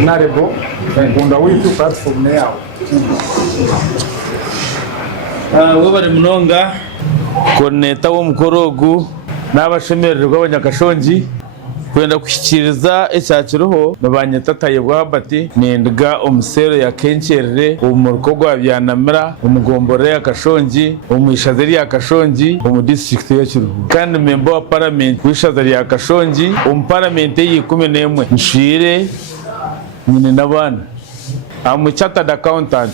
narebo ngunda witu platform yawo webare munonga koneta wo mukorogu n'abashemererwa abanyakashongi kwenda kushyikiriza icyakiroho nabanyeta Tayebwa Herbert nendga omusero ya kencherere umuruko gwa byanamira umugombore ya Kashongi umwishazeri ya Kashongi mu district ya Kiruhu kandi member wa parliament wishazeri ya Kashongi parliament yi11 nshire nyine nabana am chartered accountant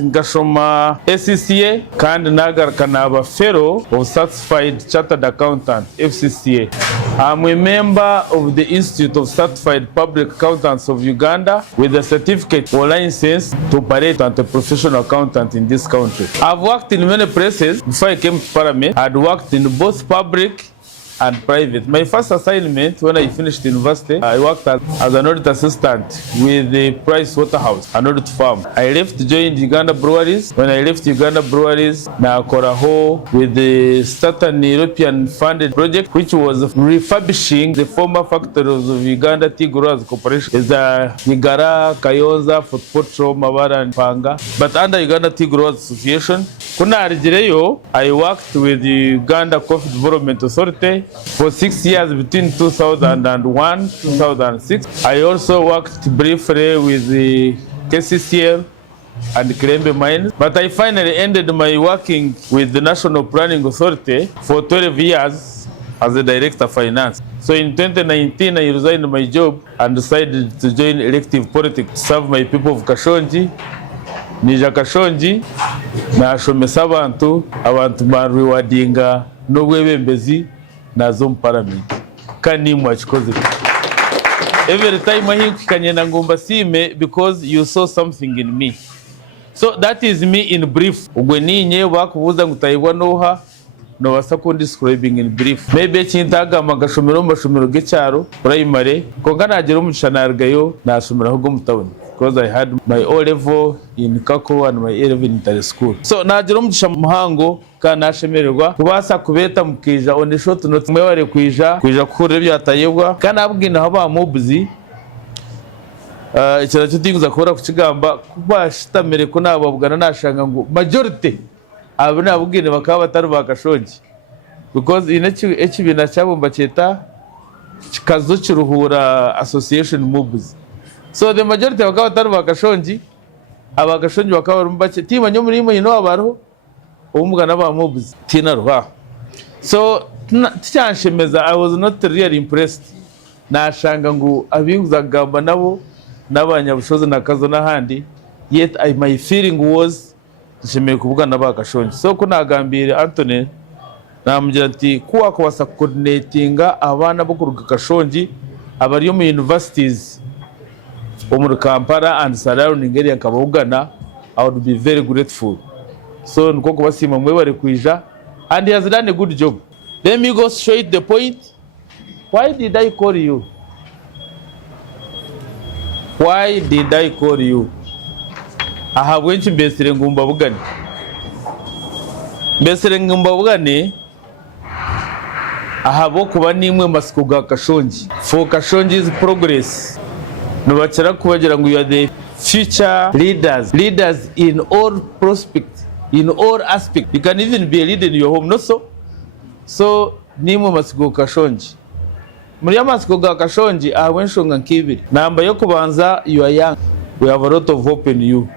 ngashoma SCCA kandi nagarukana aba fellow of certified chartered accountant FCCA. I'm a member of the Institute of Certified Public Accountants of Uganda with a certificate or license to operate as a professional accountant in this country. I've worked in many places before I came to Parliament. I'd worked in both public and private. My first assignment when I finished university, I worked as an audit assistant with the Price Waterhouse, an audit firm. I left to join the Uganda Breweries. When I left Uganda Breweries, na Koraho with the certain European funded project, which was refurbishing the former factories of Uganda Tea Growers Corporation. Is a Igara, Kayonza, Fort Portro, Mabara, and Panga. But under Uganda Tea Growers Association, kuna arijireyo, I worked with the Uganda Coffee Development Authority for 6 years between 2001 2006. I also worked briefly with the KCCL and Kirembe Mines, but I finally ended my working with the National Planning Authority for 12 years as a Director of Finance. So in 2019, I resigned my job and decided to join elective politics to serve my people of Kashongi. Nija Kashongi na shomesa abantu barwiwadinga n'obwebembezi nazo mu parliament kandi mwachikoze. Every time ahikanyena ngomba sime because you saw something in me. So that is me in brief. Ugwe ninye bakubuza ngutayibwa noha no wasako describing in brief. Maybe kintaga magashomero mashomero gecharo primary kongana agero muchanargayo nasomera hugo mutawuni. Because I had my O level in Kako and my A level in Tare school. So najero mugisha muhango kana nashemererwa kubasa kubeta mukija on the short note mwe ware kwija kure bya Tayebwa kana abwina haba mobuzi ikira cyutinguza kubura ku kigamba kubashitamere ko nababugana nashanga ngo majority abo nabugine bakaba batari bakashongi because inekibina cyabumba cyeta kikazo kiruhura association mobuzi. So the majority bakaba batari bakashongi abagashongi bakaba rumbache tima nyo muri ino abaro umugana ba mobuzi tina ruha. So tyanshemeza I was not really impressed nashanga ngo abinguzagamba nabo n'abanyabushoze nakazo n'ahandi yet my feeling was nshemeye kubugana bakashongi. So ko nagambire Anthony namugira ati kuwa kwasa coordinatinga abana bo kuruka Kashongi abari mu universities muri Kampala and surrounding area kabugana. I would be very grateful. So nko kubasima mwe bari kwija and he has done a good job. Let me go straight the point. Why did I call you? Why did I call you? I have went to Besere ngumba bugani. Besere ngumba bugani ahabo kuba nimwe masiko ga Kashongi for Kashongi's progress. Nubachara kubagira ngo you are the future leaders in all prospects, in all aspects. You can even be a leader in your home, no so nimwe masiko Kashongi. Muri amasiko ga Kashongi awenshonga nkibiri. Namba yo kubanza you are young. We have a lot of hope in you.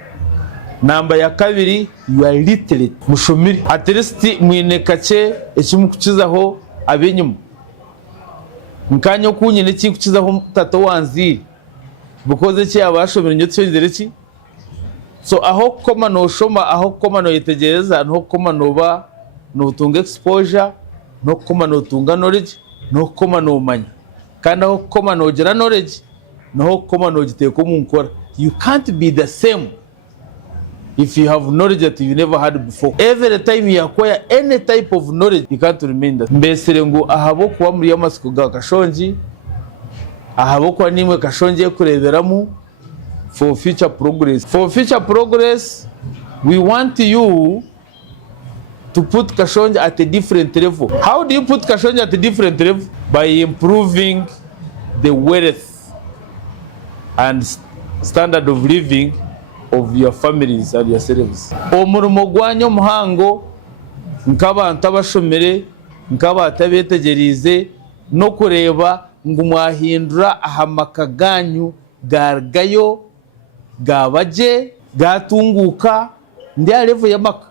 Namba ya kabiri you are literate. Mushomiri. At least mwine kache ekimukukizaho abenyuma. Nkanyo kunye ne kikukizaho tato wanzi. Because cyo abashomira nyo cyongereki. So aho koma no shoma aho koma no yitegereza no koma no ba no tunga exposure no koma no tunga knowledge no koma no manya. Kandi aho koma no gira knowledge no koma no giteko mu nkora. You can't be the same if you have knowledge that you never had before. Every time you acquire any type of knowledge, you can't remain the same. Mbesere ngo ahabo kuba muri amasiko ga Kashongi ahabo kwa nimwe Kashongi kureberamu for future progress. For future progress, we want you to put Kashongi at a different level. How do you put Kashongi at a different level? By improving the wealth and standard of living of your families and yourselves. Omurumo gwanyu muhango nk'abantu abashomere nk'abatabetegerize no kureba ngo mwahindura ahamaka ganyu gargayo gabaje gatunguka ndi level y'amaka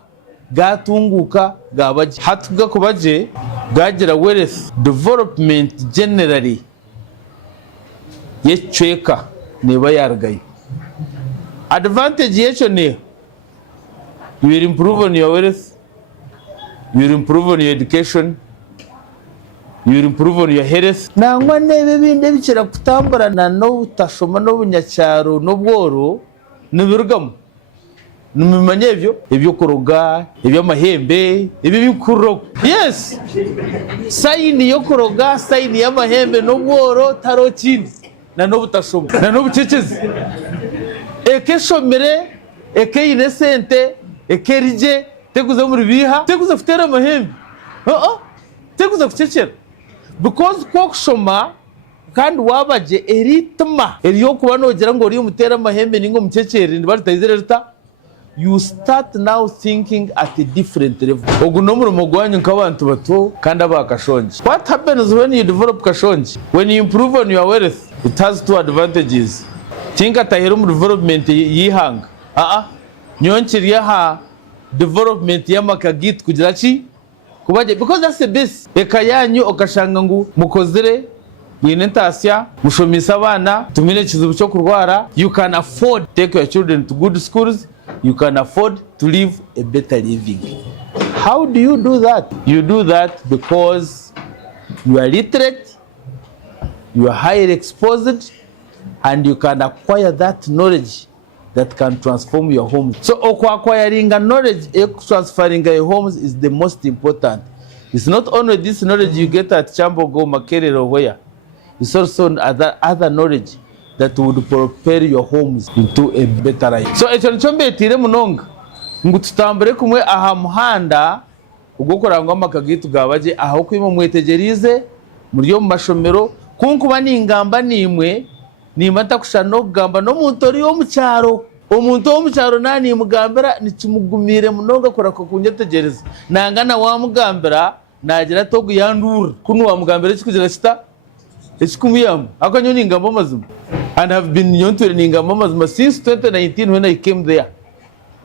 gatunguka gabaje hatuga kubaje gagira wealth development generally yechweka neba yargayo. Advantage yecho ne you will improve on your wealth, you will improve on your education, you will improve on your health. Nangwa nebe binde bikira kutambarana no butashoma no bunyacyaro no bworo nibirugamo numimanye ibyo kuroga ibyo mahembe ibyo bikuro. Yes, sayini yo kuroga sayini y'amahembe no bworo taro kindi na no butashoma na no bucecezi eke shomere eke inesente eke rije teguza muri biha teguza futera amahembe teguza kucecera because kokushoma kandi wabaje eritma eriyo kuba nogera ngo uri umutera amahembe ningo mukecere ndibatayizere rita. You start now thinking at a different level. Ogunomuro mogwanyu nk'abantu bato kandi abakashongi. What happens when you develop Kashongi? When you improve on your wealth, it has two advantages. Tinga tahera mu development yihanga. Nyonkiriye ha development y'amakagit kugira ki kubaje because that's the best. Eka yanyu okashanga ngo mukozere yinentasya mushomisa abana tumire kizibu cyo kurwara. You can afford to take your children to good schools. You can afford to live a better living. How do you do that? You do that because you are literate, you are highly exposed, and you can acquire that knowledge that can transform your home. So acquiring knowledge, transferring your homes is the most important. It's not only this knowledge you get at Chambogo, Makerere, or where. It's also other knowledge that would propel your homes into a better life. So echo nchombe tire munonga ngo tutambere kumwe aha muhanda ugukora ngo amakagitu gabaje aho kwimo mwetegerize muri yo mashomero kunkuba n'ingamba nimwe nimata kushano kugamba no muntori yo mucyaro omuntu wo mucyaro nani mugambera nikimugumire munonga kora ko kunyetegereza nangana wa mugambera nagira to guyandura kunu wa mugambera kikugira kita ekikumuyam akanyo n'ingamba mazuma. And have been yonturing Ingamba since 2019 when I came there.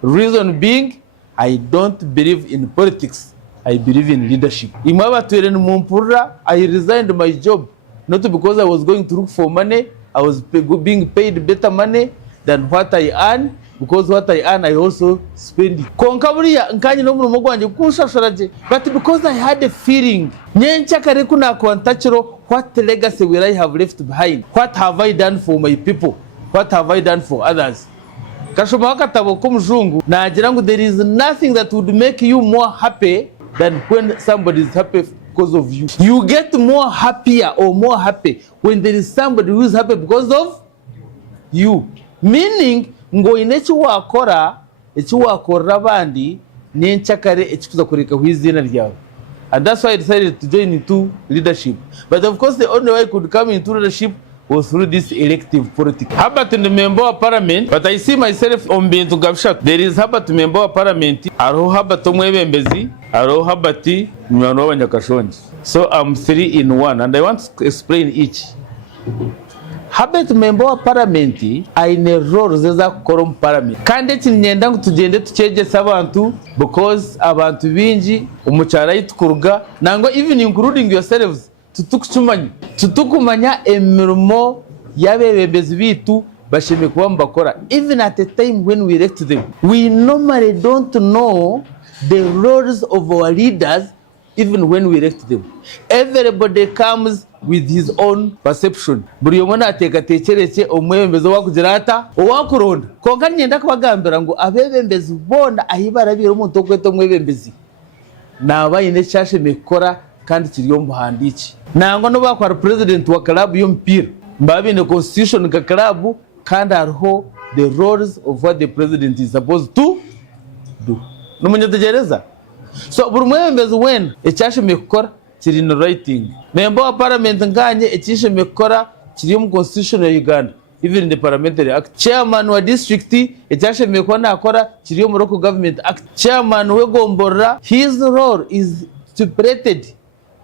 Reason being, I don't believe in politics. I believe in leadership. I resigned my job, not because I was going to look for money. I was being paid better money than what I earn, because what I earn, I also spend it. But because I had a feeling, what legacy will I have left behind? What have I done for my people? What have I done for others? There is nothing that would make you more happy than when somebody is happy because of you. You get more happier or more happy when there is somebody who is happy because of you. Meaning, ngo inechi wakora bandi nenchakare ekikuza kureka hwizina ryawe. And that's why I decided to join into leadership. But of course, the only way I could come into leadership was through this elective politics. Herbert in the member of parliament, but I see myself on being to Gavshat. There is Herbert member of parliament, Aro Herbert Omwebembezi, Aro Herbert Nyanowa Nyakashongi. So I'm 3 in 1, and I want to explain each. Herbert member of parliament aine role zeza korom parliament kandi kinyenda ngo tugende tuceje sabantu because abantu bingi umucara yitukuruga nango even including yourselves tutukumanya emirimo yabebembezi bitu bashime kuba mbakora. Even at the time when we elect them, we normally don't know the roles of our leaders. Even when we elect them, everybody comes with his own perception. Buri yomona ateka tekereke omwembezo wakugirata owakuronda konka nyenda kubagambira ngo abebembezi bona ahibarabira umuntu okweto mwebembezi nabayine cyashe mekora kandi kiriyo muhandiki nango no bakwa president wa club yo mpira mbabine constitution ka club kandi ariho the roles of what the president is supposed to do. Numunyetegereza So buri mwemezi when ecyashimiye gukora kiri in writing. Member wa parliament nganye ecyashimiye gukora kiri mu constitution ya Uganda, even in the parliamentary act. Chairman wa district ecyashimiye ko nakora kiri mu local government act. Chairman we Gombora, his role is stipulated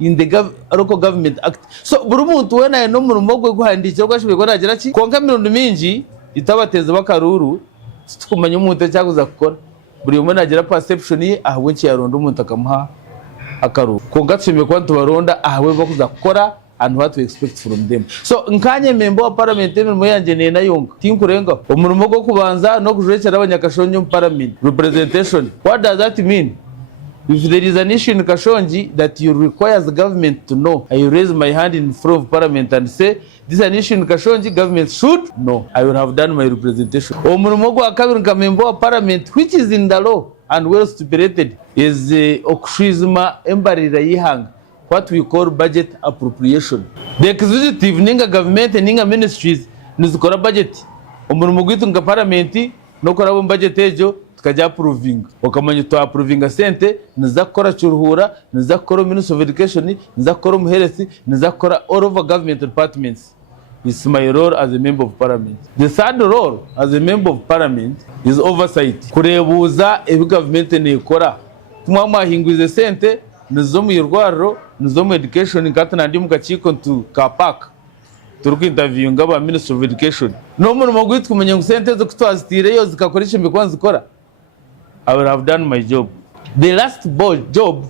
in the local government act. So buri muntu we naye no mu rumogo guhandikira gwashimiye ko nagira ki konka mirundi mingi itabateza bakaruru tukumanya umuntu cyakuza gukora. Buri umwe nagira perception ye ahubwo nki yaronda umuntu akamuha akaru konga twime kwa tubaronda ahubwo bakuza gukora and what we expect from them. So nkanye member wa parliament mu yanje ne nayonga tinkurenga umurimo go kubanza no kujurekera abanyakashonyi mu parliament representation. What does that mean? If there is an issue in Kashongi that you require the government to know, I raise my hand in front of parliament and say this is an issue in Kashongi, government should know. I will have done my representation. Omurimo gwa kabiri nka member wa parliament which is in the law and well stipulated is okushizima embarira yihanga, what we call budget appropriation. The executive ninga government ninga ministries nizikora budget. Omurimo gwitu nka parliament no korabo budget ejo tukajya approving, ukamanya to approving sente nizakora churuhura, nizakora minister of education, nizakora muheresi, nizakora all over government departments. It's my role as a member of parliament. The third role as a member of parliament is oversight. Kurebuza ebi government nekora. Tumama hingwize sente nizo mu irwaro, nizo mu education ngata nandi mu kachiko tu kapak. Turuku interview ngaba minister of education. No mu magwit kumenya sente zo kutwazitire yo zikakoresha mikwanzi zikora. I will have done my job. The last job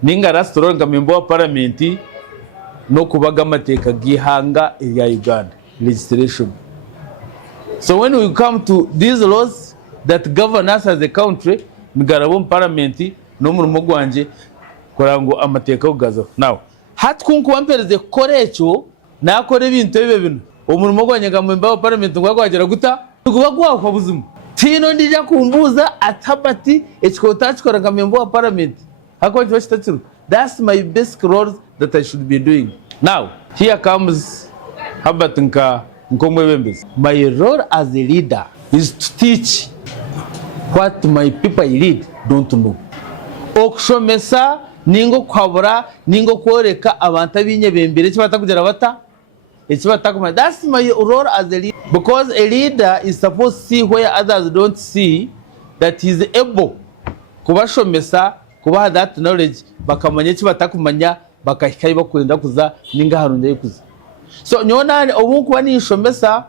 ninga last role nga member of parliament no kubaga amateka gihanga ya Uganda legislation. So when we come to these laws that govern us as a country, migarabo parliament no mu gwanje korango amateka ugazo. Now hatkunku wampereze korecho nakore bintu bibe bino umurimo gwanyega mu member of parliament ngwagwagira guta tugubagwa kwa buzimu tino ndija kumbuza atabati ekikotachikoraga member of parliament hako kitachiro. That's my basic role that I should be doing. Now, here comes Herbert Nkomwebembezi. My role as a leader is to teach what my people I lead don't know. Okushomesa ningo kwabura ningo koreka abantu abinyebembere kibatakugera bata ekibatakuma. That's my role as a leader, because a leader is supposed to see where others don't see, that he is able kubashomesa kubaha that knowledge bakamanya kibatakumanya bakahikaye bakwenda kuza ninga harunde yukuza. So nyona obu kuba ni nshomesa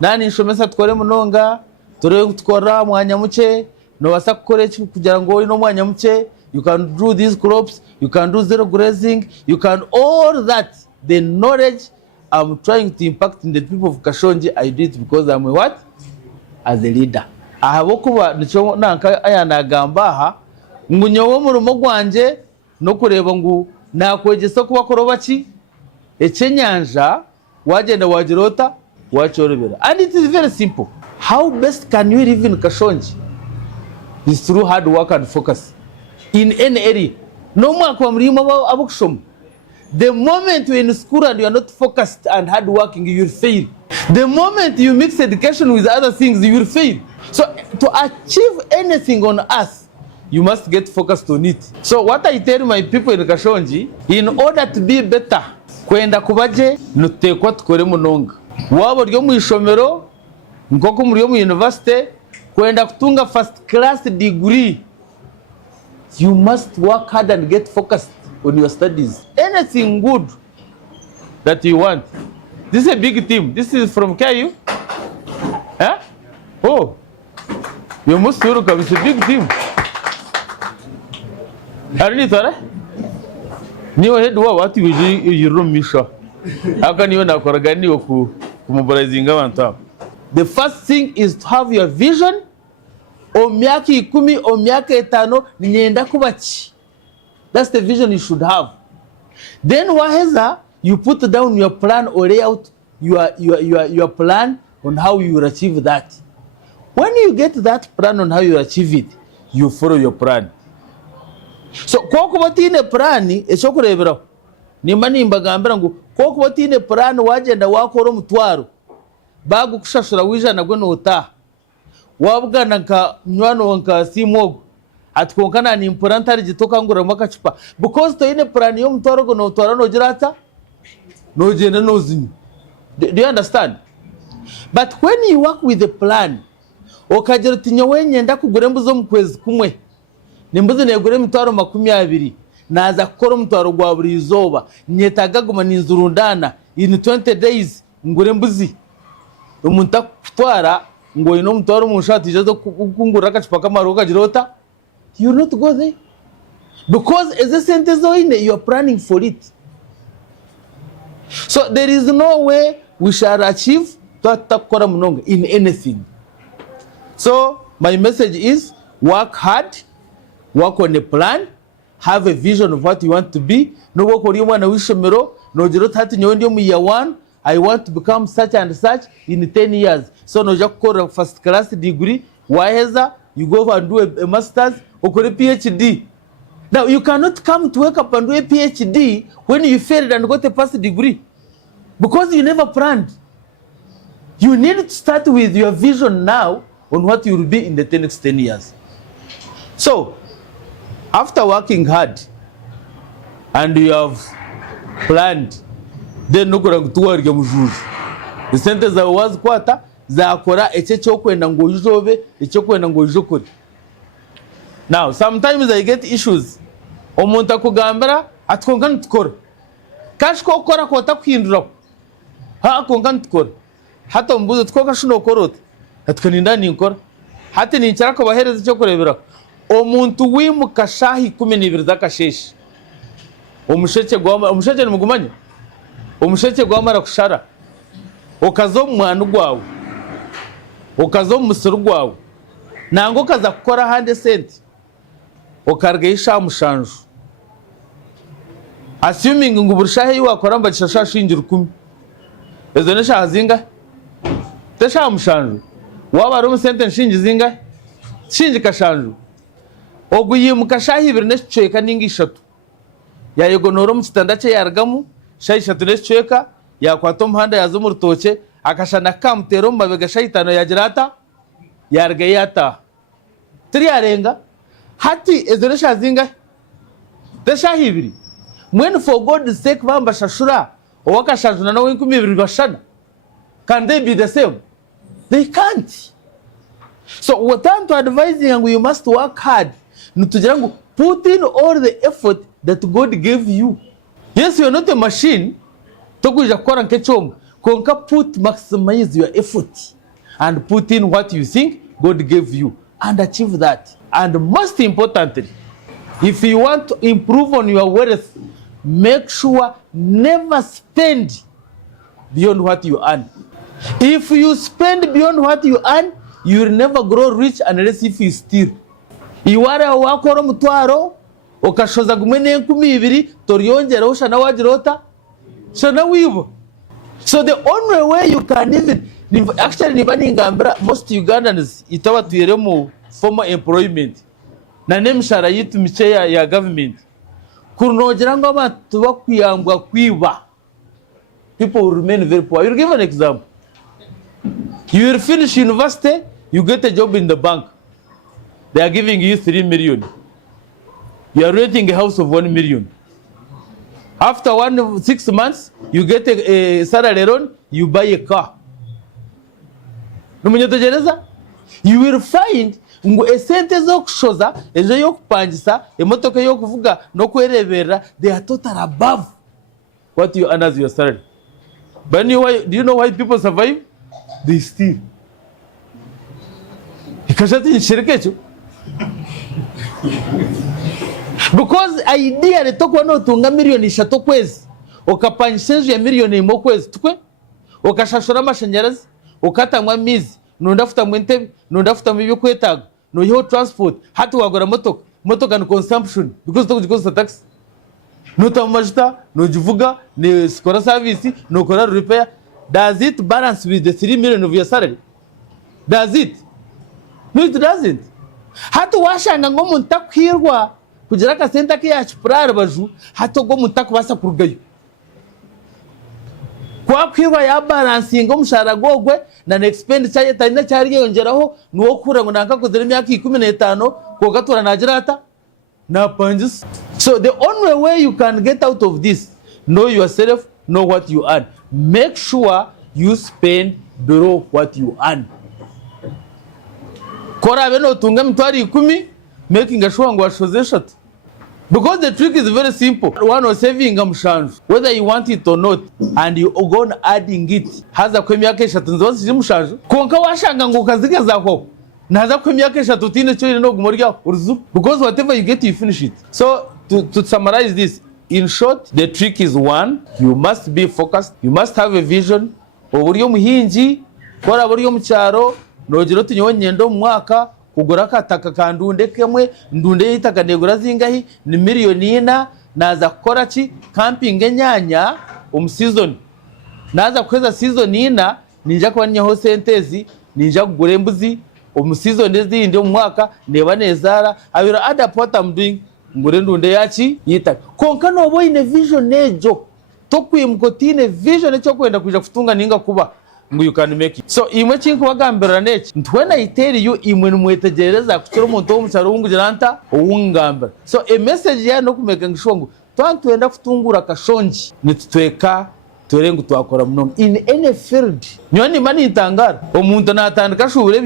nani nshomesa tukore munonga tore tukora mwanya muke no basa kukore kugira ngo no mwanya muke. You can do these crops, you can do zero grazing, you can all that. The knowledge I'm trying to impact in the people of Kashongi, I do it because I'm a what? As a leader. Ahabo kuba nicho nanka aya nagamba ha ngunyowo mu rumo gwanje no kureba ngo nakwegesa kuba koroba ki echenyanja wagenda wagirota wachorebera. And it is very simple. How best can you live in Kashongi? Is through hard work and focus in any area. No mwaka wa mlimo abukushoma. The moment you're in school and you are not focused and hard working, you will fail. The moment you mix education with other things, you will fail. So to achieve anything on earth, you must get focused on it. So what I tell my people in Kashongi, in order to be better, kwenda kubaje nutekwa tukore munonga. Wabo ryo mu ishomero, nkoko muri yo mu university, kwenda kutunga first class degree. You must work hard and get focused on your studies. Anything good that you want. This is a big team. This is from KU. Huh? Oh, you must welcome. It's a big team. Arni tore? Niyo head wa watu yurumisha. Aka niyo nakoraga niyo kumumobilizinga abantu. The first thing is to have your vision. Omyaka 10, omyaka 5 ninyenda kubaki. That's the vision you should have. Then waheza you put down your plan or lay out your plan on how you will achieve that. When you get that plan on how you achieve it, you follow your plan. So koko batine plan echo kurebera nimba nimbagambira ngo koko batine plan wagenda wakora mutwaro bagukushashura wijana gwe nota wabugana nka nywano nka simogo atikonkana ni importante gitoka ngura makacupa because to ine plan yo mutwaro go no twara no girata no genda no zini. Do you understand? But when you work with a plan okagira tinyo wenyenda kugura embuzo mu kwezi kumwe nimbuzo negure mitwaro 20 naza gukora umutwaro gwa buri izoba nyetaga guma ninzurundana in 20 days ngure mbuzi umuntu akutwara ngo ino mutwaro mu shati je zo kungura akacupa kamaro kagirota, you not go there because as a sentence you are planning for it. So there is no way we shall achieve tutakora munonga in anything. So my message is work hard, work on a plan, have a vision of what you want to be. No work on mwana wishomero no jiro tati nyondi mu year 1 I want to become such and such in 10 years. So no jakora first class degree waheza you go and do a masters or a PhD. Now you cannot come to wake up and do a PhD when you failed and got a first degree because you never planned. You need to start with your vision now on what you will be in the next 10 years. So after working hard and you have planned, then nokora kutuwarya mujuju isente za wazi kwata za akora eche chokwenda ngo yuzobe eche kwenda ngo yuzokore. Now sometimes I get issues omuntu akugambira atwongana tukora kashiko ukora kota kwindura ha akongana tukora hata mbuzo twoka shino korota atkaninda ninkora hata nincara ko bahereza cyo kurebera omuntu wimukashahi 12 zakasheshi umusheke ni mugumanya umusheke gwamara kushara okazo mwana gwawe okazo musuru gwawe nango kaza gukora hande sente okargeisha mushanju assuming ngo burushahe yuwakora mbashasha shingira 10 ezo nesha hazinga tesha mushanju waba rum sente nshingi zinga shingi kashanju oguyimuka shahi 2 neshoeka ningi 3 yayego noro mu kitanda cye yargamu shayi 3 neshoeka yakwato muhanda yazo mu rutoke akashana kamutero mabega shayi 5 yagirata yargayata 3 yarenga hati ezo nesha zinga tesha 2 when for God's sake bamba shashura owakashajuna nawe 12 bashana. Can they be the same? They can't. So what I'm advising you must work hard. Nutujirangu put in all the effort that God gave you. Yes, you are not a machine. Tokuja kora nkechoma. Konka maximize your effort and put in what you think God gave you and achieve that. And most importantly, if you want to improve on your wealth, make sure never spend beyond what you earn. If you spend beyond what you earn, you will never grow rich unless if you steal. Iwara wakora mutwaro okashoza gumene 12 toriyongera ushana wajirota shana wibo. So the only way you can even actually nibani ngambira most Ugandans itawa tuyeremo formal employment na nemshara yitu micheya ya government kurunogera ngo abantu bakwiyambwa kwiba. People will remain very poor. I will give an example. You will finish university, you get a job in the bank. They are giving you 3 million. You are renting a house of 1 million. After 6 months, you get a salary loan, you buy a car. You will find ngo esente zo kushoza ejo yo kupangisa emotoka yo kuvuga no kwerebera, they are total above what you earn as your salary. But do you know why people survive? They steal. Because idea tokwa no tunga milioni 3 kwezi okapanyishenje ya milioni 1 kwezi tukwe okashashura amashanyarazi okatangwa mizi nondafuta mwente nondafuta mibyo kwetaga no yo transport hati wagora motoka no consumption because tokujikoza tax no tamajita no jivuga ne skora service no kora repair. Does it balance with the 3 million of your salary? Does it? No, it doesn't. Hatu washanga ngo muntakwirwa kugira ka senta ke yachipurara baju hato go muntakubasa kurugayo kwa kwiba ya balancing umushara gogwe na expenditure yetari cyari yongeraho nuwo kura ngo nakakozera imyaka 15 ko gatora nagira na panjis. So the only way you can get out of this, know yourself, know what you earn, make sure you spend below what you earn. Kora beno tunga mtwari 10 making sure ngo washoze shot. Because the trick is very simple. One was saving mushanju, whether you want it or not, and you go on adding it. Haza kwemyaka 3 nzozi mushanju. Konka washanga ngo kazigeza ko. Naza kwemyaka 3 tine cyo no gumurya uruzu. Because whatever you get you finish it. So to summarize this, in short, the trick is one, you must be focused. You must have a vision. Oburyo muhinji, kora buryo mucyaro, nogero tunyo nyendo mu mwaka kugura kataka kandunde kemwe ndunde yitaka negura zingahi ni miliyoni 4 naza gukora ki camping enyanya season naza kweza season 4 ninja kwanyaho sentezi ninja kugura embuzi season ezindi mu mwaka neba nezara abira other what I'm doing ngure ndunde yaki yitaka konka no boy ne vision nejo tokwimukotine vision cyo kwenda kuja kutunga ninga kuba ngo you can make it. So imwe chinko bagambira neki ntwena iteri you imwe numwetegereza kucura umuntu wo mucyaro wungiranta uwungambira. So a message ya no kumeka ngishongo twantwenda kutungura Kashongi nitutweka turengu twakora muno in any field. Nyoni mani itangara umuntu natandika shure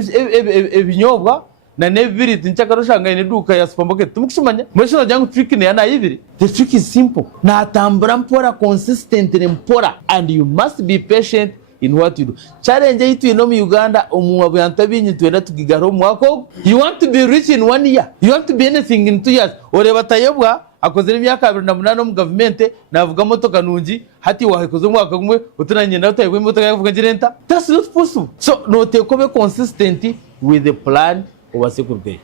ebinyobwa na nebiri tinchakarushanga ine duka ya supermarket tumukushimanya mweshino jangu trick ne yana ibiri. The trick is simple, na tambura mpora consistently mpora, and you must be patient in what you do. Challenge yitu ino mu Uganda omuwabu yantabinyi twenda tugigaro mwako. You want to be rich in 1 year, you want to be anything in 2 years. Oreba Tayebwa akozera imyaka 28 mu government navuga motoka nungi hati wahekoze umwaka gumwe utunanye na Tayebwa motoka yavuga girenta. That's not possible. So no tekobe consistent with the plan of a security.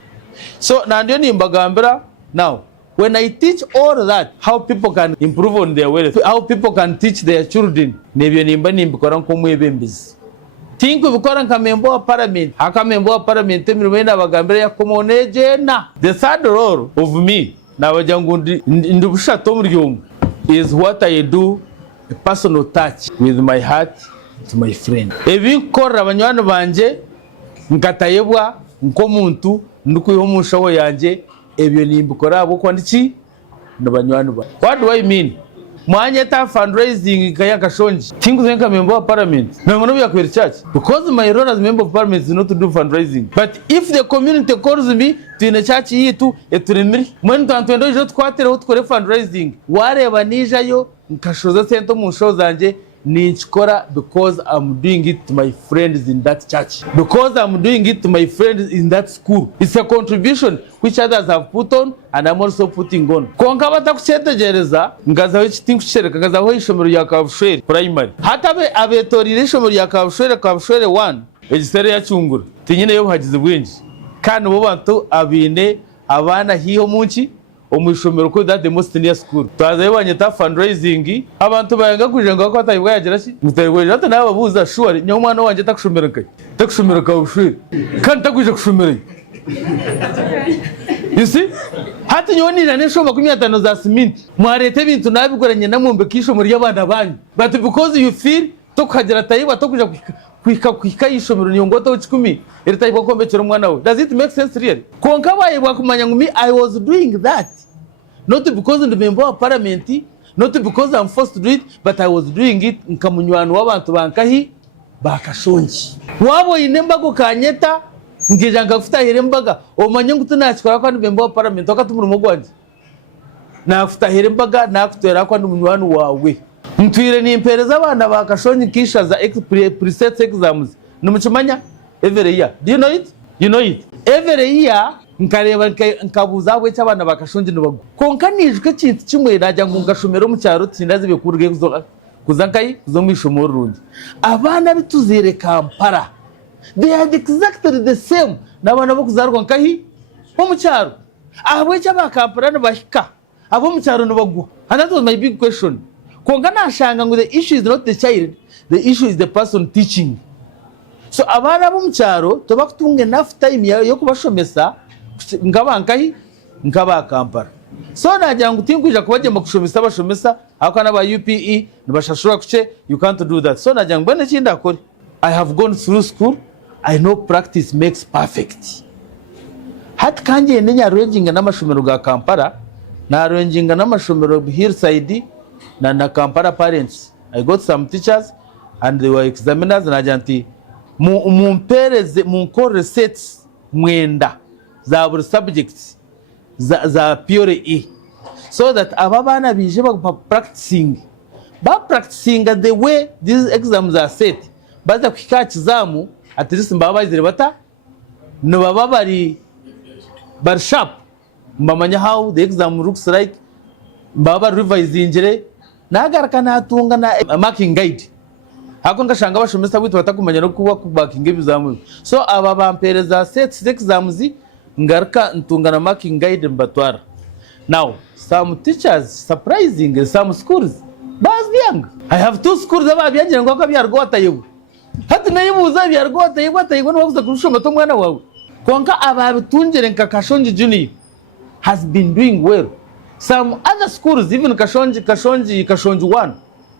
So nandio nimbagambira now, when I teach all that, how people can improve on their wealth, how people can teach their children, nebyo nimba nimbikora nko mwebembizi. Think ubikora nka member wa parliament, haka member wa parliament emirwenda bagambira ya komoneje na. The third role of me, na bajangu ndubushato muryumwe, is what I do, a personal touch with my heart to my friend. Ebinkora abanywano banje nkatayebwa nko muntu ndukuyo mushawo yanje ebyo nimbikora abo kwandiki n'abanywano ba. What do I mean? Mwanyeta fundraising kaya Kashongi tingu zenka member of parliament nangono byakwera church, because my role as member of parliament is not to do fundraising. But if the community calls me to in a church yitu eturemiri mwe ntantwendo je twatera utkore fundraising wareba nijayo nkashoza sento mu show zanje ninchikora because I'm doing it to my friends in that church, because I'm doing it to my friends in that school. It's a contribution which others have put on and I'm also putting on. Konka batakuchetegereza ngazaho ikitingu chereka ngazaho ishomero ya Kabushwere primary hatabe abetorire ishomero ya Kabushwere 1 egisere ya Cyungura tinyine yo hagize bwinji kandi bo bantu abine abana hiho munchi omwishomero ko that the most near school twazaye banyeta fundraising abantu bayanga kujenga ko atayibwa yagira ki mutayibwa ate nawe babuza sure nyo mwana wanje takushomera kai takushomera Kabushwere kandi takuje kushomera. You see, hati nyoni na nesho 15 za simenti mwarete bintu nabigoranye namumbe kisho muri y'abana banyu, but because you feel tokagira Tayebwa tokuja kwika yishomero nyongoto 10 iri Tayebwa kombekera umwana we. Does it make sense really? Konka bayebwa kumanya ngumi I was doing that not because I'm the member of parliament, not because I'm forced to do it, but I was doing it nkamunywano w'abantu bankahi bakashonji wabo inembago kanyeta ngijanga kufuta hirembaga omanye ngutunachikora kwa member of parliament okatumura umugwanje nafuta hirembaga nakutera kwa munywano wawe mtwire ni impereza abana bakashonji kisha za preset exams numuchimanya every year. Do you know it? You know it. Every year nkareba nkabuza bwe cy'abana bakashonji n'abago konka nijwe kintu kimwe najya ngashomero mu cyaro tindazi bekurge kuzankai kuzomwishomo rundi abana bituzere Kampala. They are exactly the same n'abana bo kuzarwa nkahi bo mu cyaro abwe cy'aba Kampala n'abashika abo mu cyaro n'abago. And that was my big question. Konka nashanga ngo the issue is not the child, the issue is the person teaching. So abana bo mu cyaro tobakutunge enough time yo kubashomesa ngabankahi ngaba Kampala. So nagira ngo tinkwija kubagema kushomesa bashomesa akana ba UPE nibashashura kuce, you can't do that. So nagira ngo bene kinda akore. I have gone through school, I know practice makes perfect. Hat kanje nenya arranging n'amashomero ga Kampala na arranging n'amashomero Hillside na Kampala parents. I got some teachers and they were examiners na janti mumpereze munkore sets mwenda za buri subjects za pure E, so that ababana bije ba practicing the way these exams are set, baza kwika kizamu at least mbaba izire bata no baba bari sharp, mbamanya how the exam looks like, mbaba revise injire nagaraka natunga na marking guide. Hako ngashanga bashomesa bitu batakumanya no kuba kubakinga ibizamu. So aba bampereza sets exams ngaraka ntunga na marking guide mbatwara. Now some teachers, surprising, some schools young. I have 2 schools ababyangira ngo akabyargo Tayebwa. Hati nayibuza byargo Tayebwa no bakuza kurushoma to mwana wawe. Konka ababitungere nka Kashongi Junior has been doing well. Some other schools, even Kashongi 1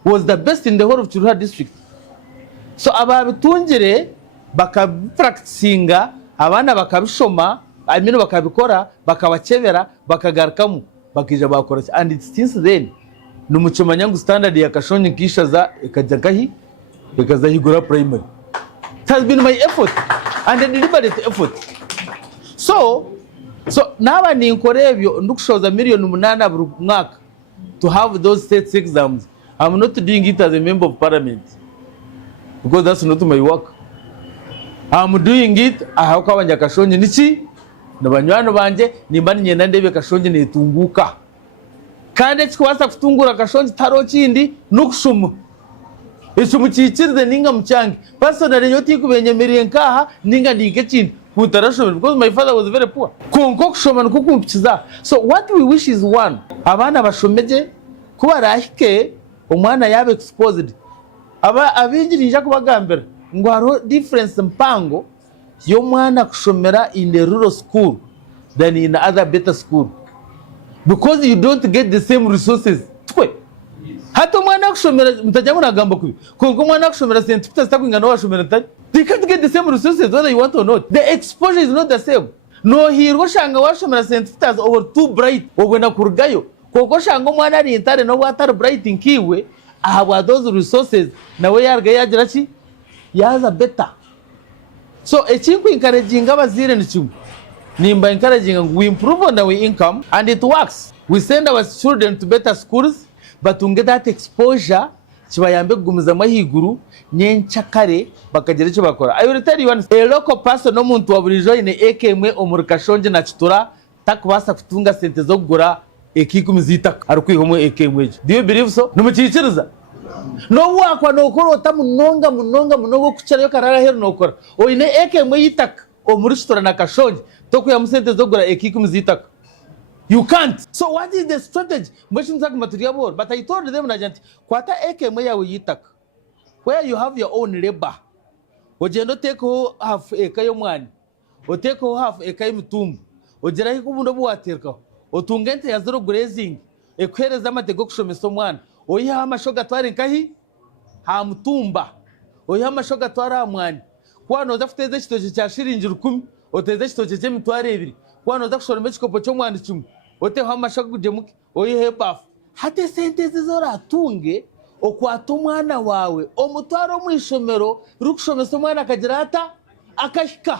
was the best in the whole of Chirura district. So ababitungere bakapracticinga, abana bakabishoma, bakabikora, bakabakebera, bakagarukamu, bakija bakora. And since then numucomanyangu standard ya Kashongi kishaza ekajagahi ekazahigura primary. It has been my effort and a deliberate effort. So naba ninkorebyo ndukushoza million 8 buri mwaka to have those state exams. I'm not doing it as a member of parliament because that's not my work. I'm doing it ahaka banja Kashongi niki nabanywano banje nimba nyenda ndebe Kashongi netunguka kandi kikwasa kutungura Kashongi taro kindi nukushuma ekimukikirize ninga mucyange personally yoti kubenyemereye nkaha ninga ndike kindi kutarashobora because my father was very poor konko kushoma nukumpikiza. So what we wish is one, abana bashomeje kuba rahike umwana yabe exposed abinjirija kubagambira ngo haro difference mpango yo mwana kushomera in the rural school than in other better school because you don't get the same resources. Hato mwana kushomera mtajamuna agamba kubi konko mwana kushomera St. Peter's takwinga no washomera tati, they can't get the same resources whether you want or not. The exposure is not the same. No hiro shanga washomera St. Peter's over too bright obwena kurugayo konko shanga mwana ari intare no water bright nkiwe ahabwa those resources nawe yarga yagira ki yaza better. So echinku encouraging abazire nikimu nimba encouraging we improve on our income and it works. We send our children to better schools but to get that exposure kibayambe kugumiza mahiguru nyenchakare bakagera cyo bakora. I will tell you one, a local person no muntu waburijo ine ekemwe omuri Kashongi na Kitura takubasa kutunga sente zo kugura ekikumizita arukwihomo ekemwe. Do you believe so? Numukikiriza no wakwa no korota munonga munogo kuchara yo karara hero no kora o ine ekemwe yitaka omuri Kitura na Kashongi tokuya musente zo kugura ekikumizita. You can't. So what is the strategy? But I told them kwata ekemwe yawe yitaka where you have your own labor. Ojendo take half eka yo mwani, o take half eka y'imitumbu, ogera hikubundo bwaterka, otungente ya zero grazing, ekwereza amatego kushomesa omwana, oyiha amashoga twari nkahi ha mutumba, oyiha amashoga twari ha mwani. Kwano zafuteze ekitoki kya shilingi 10, oteze ekitoki ky'emitwaro 2, kwano zakushoroma ekikopo ky'omwani kimu, oteho amashoga kujemuke, oyihe bafu. Hate sente zizora atunge okwata omwana wawe omutwaro mwishomero rukushomesa omwana akagira ata akahika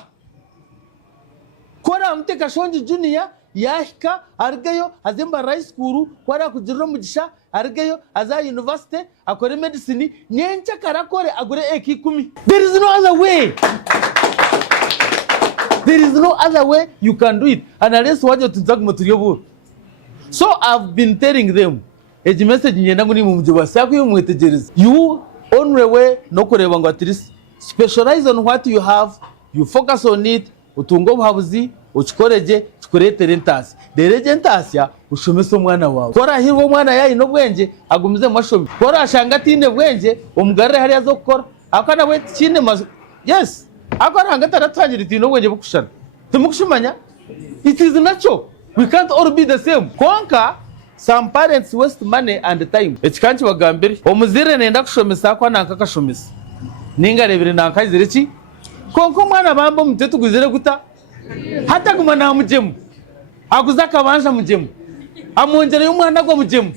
kora mute Kashongi Junior yahika arigayo azemba high school kwara kugirira mugisha arigayo aza university akore medicine nyencha karakore agure eki10. There is no other way. There is no other way you can do it unless waje tunzaku muturiyo. So I've been telling them eji message nyenda nguni mu mujyi wasako yo mwetegereza. You only way no kureba ngo at least specialize on what you have, you focus on it, utungo buhabuzi ukikoreje kikorete entasi. Dereje entasi ya ushomesa omwana wawe. Kora hirwo mwana yayi no bwenje agumize mashomi. Kora ashanga tine bwenje omugare hari azokora. Akana we kine yes. Akana hangata ratwangira tino bwenje bukushana. Tumukushimanya? It is natural. We can't all be the same. Konka, some parents waste money and time. Echikanchi bagambiri, omuzire nenda kushomesa kwa nanka kashomesa. Ninga rebire nanka izireki. Konko mwana bambo mtetu kuzire guta. Hata kumana mujemu. Akuzaka banja mujemu. Amonjere y'umwana gwa mujemu.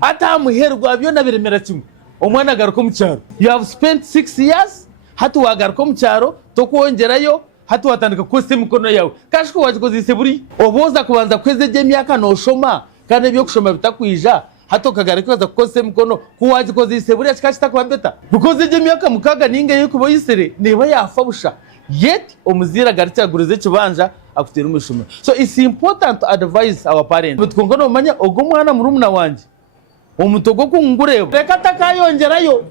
Hata amuherwa byona biremera kimwe. Omwana garuko mu cyaro. You have spent 6 years hatu wagaruko mu cyaro tokwongerayo hatu watandika kose mikono yawe. Kashiko wagikozise buri oboza kubanza kwezeje myaka no shoma kandi byo kushoma bitakwija hato kagarika za kose mikono kuwagikozise buri akikashita kwa beta. Because je myaka mukaga ninge yuko boyisere neba yafabusha. Yet omuzira garitya guruze kibanja akutera umushoma. So it's important to advise our parents. Bitkongono manya ogo mwana murumuna wanje. Omutogo kungureba reka takayongerayo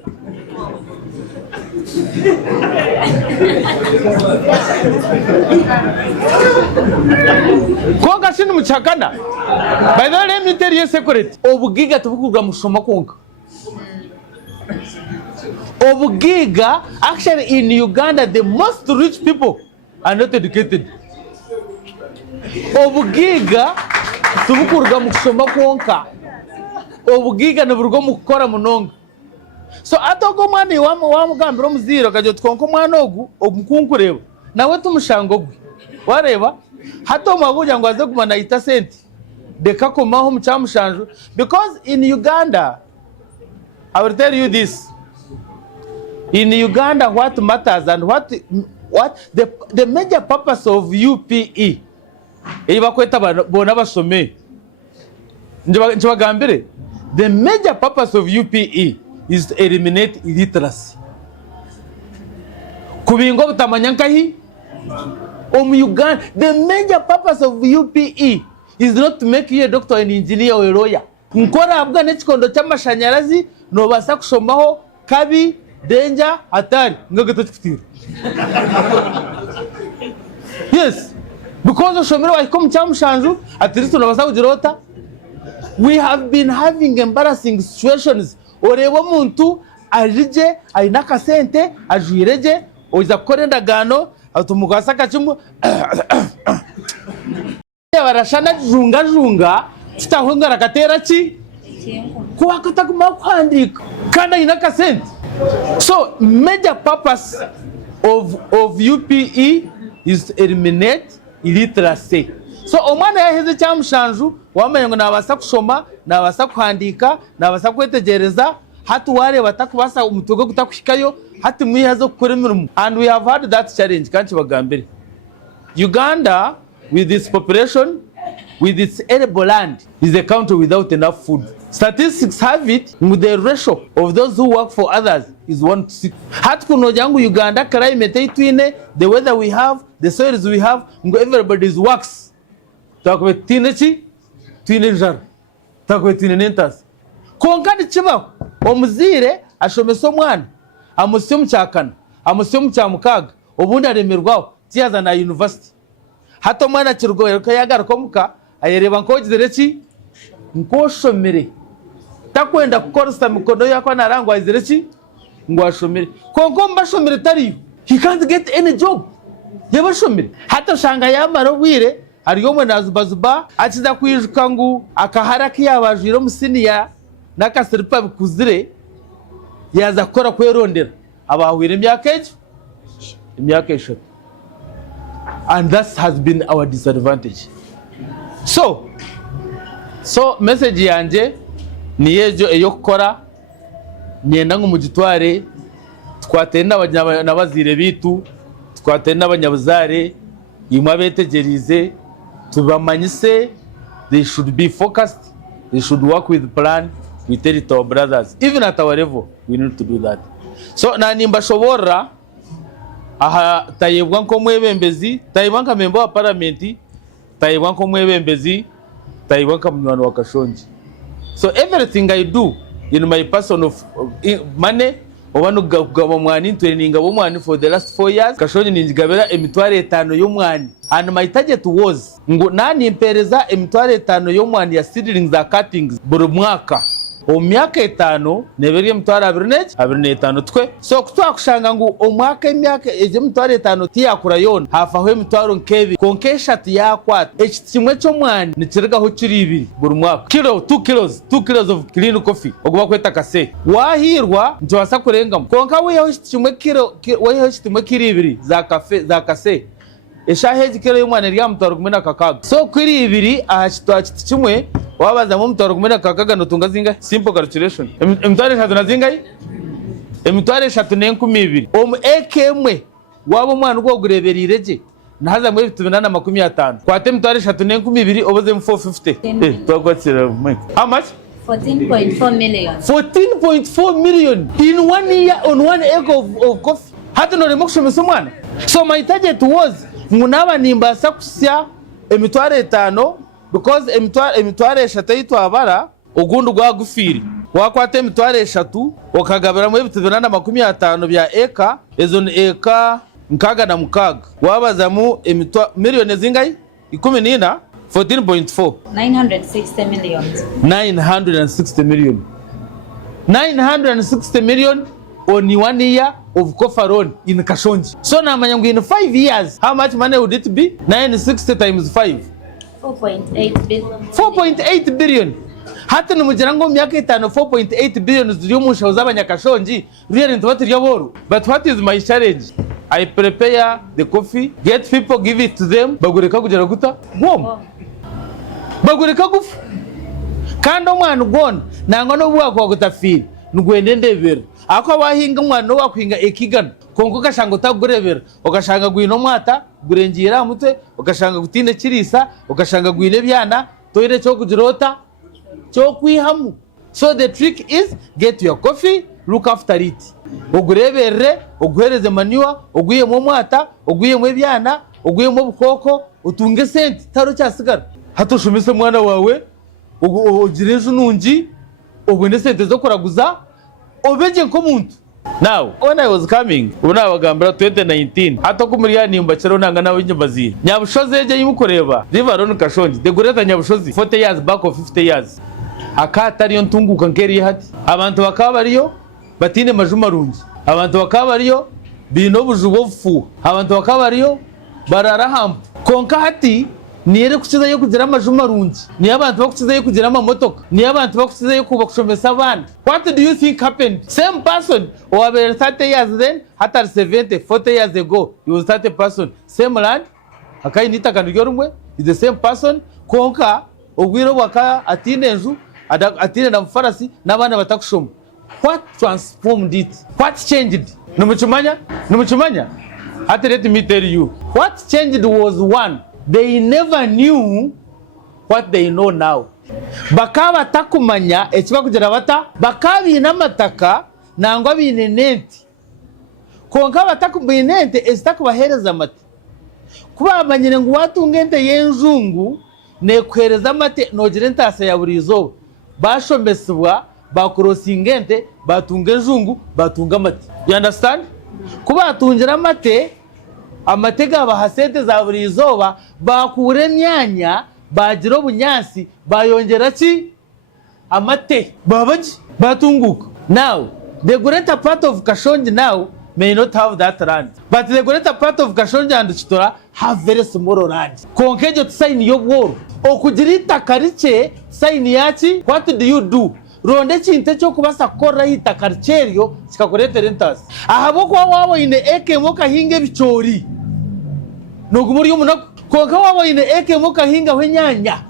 konka shinu muchakana. By the way, let me tell you a secret. Obugiga tubukuga mushoma konka. Obugiga, actually in Uganda the most rich people are not educated. Obugiga tubukuga mushoma konka. Obugiga naburgo mukora munonga. So atogo mwana wamugambira omuziro kaje tkonko mwana ogu omukunkureba nawe tumushango gwe wareba hato mabuja ngo aze kumana ita senti deka komaho mucamushanjo. Because in Uganda, I will tell you this, in Uganda what matters and what the major purpose of UPE ibakweta bona basome njibagambire. The major purpose of UPE is to eliminate illiteracy. Kubingo butamanyankahi Uganda, the major purpose of UPE is not to make you a doctor, an engineer or a lawyer. Nkora abwa n'ekikondo cy'amashanyarazi no basa kushomaho kabi danger atari ngagato kifitiro. Yes, because oshomero waikomu cyamushanju atiristo no basa kugirota. We have been having embarrassing situations. Orebo muntu ajije ainaka sente ajuireje oza korenda gano atumugasa kachimu barashana junga tutahunga rakatera chi kwa katakuma kwandika kana inaka sente. So major purpose of UPE is to eliminate illiteracy. So omwana yaheze cyamushanju wamenye ngo nabasa kushoma nabasa kuhandika nabasa kwetegereza hatu ware batakubasa umutogo gutakushikayo hati mwihazo gukora imirimo. And we have had that challenge kanchi bagambire. Uganda with its population, with its arable land, is a country without enough food. Statistics have it with the ratio of those who work for others is 1:6. Hatu kuno jangu Uganda climate itwine, the weather we have, the soils we have, ngo everybody's works. Takwe tinechi twine njara takwe twine nentas konkandi chiba omuzire ashomeso mwana amusyo mucyakana amusyo mucyamukaga obundi aremerwaho tiyaza na university hato mwana kirgoye ko yagaruka muka ayereba nkogizereki nkoshomere takwenda kukorsa mikono yako narangwa izereki ngwashomere konko mbashomere tariyo. He can't get any job yabashomere hato shanga yamara bwire ariyo mwe nazubazuba akiza kwijuka ngu akahara kiyabajiro musiniya nakasiripa bikuzire yaza kora kwerondera abahwire imyaka eshatu. And that has been our disadvantage. So message yanje ni yejo eyo kukora nyenda ngo mugitware twatenda n'abazire bitu twatenda abanyabuzare imwe betegerize tubamanyise. They should be focused, they should work with plan. We tell it to our brothers, even at our level we need to do that. So na nimba shobora aha Tayebwa nko mwebembezi, Tayebwa nka member wa parliament, Tayebwa nko mwebembezi, Tayebwa nka munywano wa Kashongi. So everything I do in my person of money obanu gaba mwani traininga bo mwani for the last 4 years Kashongi ninjigabera emitware 5 yo mwani. And my target was ngo nani impereza emitware 5 yo mwani ya seedlings za cuttings buri mwaka omyaka 5 neberi emitwaro 25 twe so kutwakushanga ngu omwaka emyaka emitwaro 5 tiyakura yona hafaho emitwaro nkebi konka 3 yakwata ekiti kimwe ky'omwani nikirigaho kiri 2 buri mwaka 2 kilos of clean coffee oguba kweta kase wahirwa ntiwasa kurengamo konka wiyaho ekiti kimwe kiri 2 za kase eshaheji kero y'umwana rya mutwaro 16 so kuri 2 aha kiti kimwe wabaza mu mutwaro 16 notunga zinga simple calculation emitwaro 3 na zinga emitwaro 3 n'enkumi 2 ekemwe waba umwana ubwo gureberire nahaza mwe 250 kwate emitwaro 3 n'enkumi 2 oboze mu 450 twakwatira how much 14.4 million 14.4 million in 1 year on 1 acre of coffee hata no remokushomesa umwana so my target was munaba nimbasa kusya emitwaro 5 because emitwaro 3 yitwabara ogundu gwagufiri wakwata emitwaro 3 okagabira mu 250 bya eka ezo eka nkaga na mukaga wabaza mu miliyoni zingayi 14 960 million 960 million on 1 year of coffee alone in Kashongi. So namanya ngu in 5 years how much money would it be? 960 times 5 4.8 billion 4.8 billion hata numujirango myaka 5 4.8 billion ziriyo mushaho z'abanyakashongi really ntubatiriyo boru. But what is my challenge? I prepare the coffee, get people, give it to them, bagureka kugera guta gom bagureka gufu kandi omwana ugona nangwa no bwako gutafiri nugwende ndebera ako bahinga umwana wakwinga ekigana konko kashanga utagurebera ukashanga gwino mwata gurengira mutwe ukashanga gutinde kirisa ukashanga gwine byana toire cyo kugirota cyo kwihamu. So the trick is get your coffee, look after it, ugurebere uguhereze manure uguye mu mwata uguye mu byana uguye mu bukoko utunge sente taro cyasigara hatoshumise mwana wawe ugireje nungi ubone sente zo kuraguza obeje nko muntu. Now when I was coming ubona bagambira 2019 atoko muri ya nimba cyero nanga nawe nyabazira nyabushoze yeje yimukoreba rivaron Kashongi de gureta nyabushozi 40 years back of 50 years akatari yo ntunguka ngeri hati abantu bakaba bariyo batine majuma rungi abantu bakaba bariyo bino bujubofu abantu bakaba bariyo bararahamba konka hati niyere kukiza yo kugira amajuma rungi ni abantu bakukiza yo kugira amamotoka ni abantu bakukiza yo kubakushomesa abandi. What do you think happened? Same person over 30 years then hata 70 40 years ago he was 30 person same land akai nitaka ndyorumwe is the same person konka ogwiro waka atinenju atine na mfarasi n'abana batakushoma. What transformed it? What changed? Numuchumanya hata let me tell you what changed was one, they never knew what they know now. Bakaba takumanya ekiba kugira bata bakabi namataka nangwa binenenti konka batakumbinente ezitakubahereza amate kuba abanyine ngo watungente y'enjungu nekwereza amate nogire ntasa ya buri izoba bashomesibwa bakurosingente batunga enjungu batunga amate. You understand? Kuba atungira amate gaba hasente za buri izoba bakure emyanya bagira obunyansi bayongera ki amate babaji batunguka. Now the greater part of Kashongi now may not have that land, but the greater part of Kashongi and Chitora have very small land. Konkejo sign yo bworo okugira itaka riche sign yachi. What do you do? Ronde chinte cyo kubasa kora itaka richeryo kikakurete rentas ahabo kwa wabo ine eke moka hinge bichori nugumuri umuntu konka wabo ine eke moka hinga hwenyanya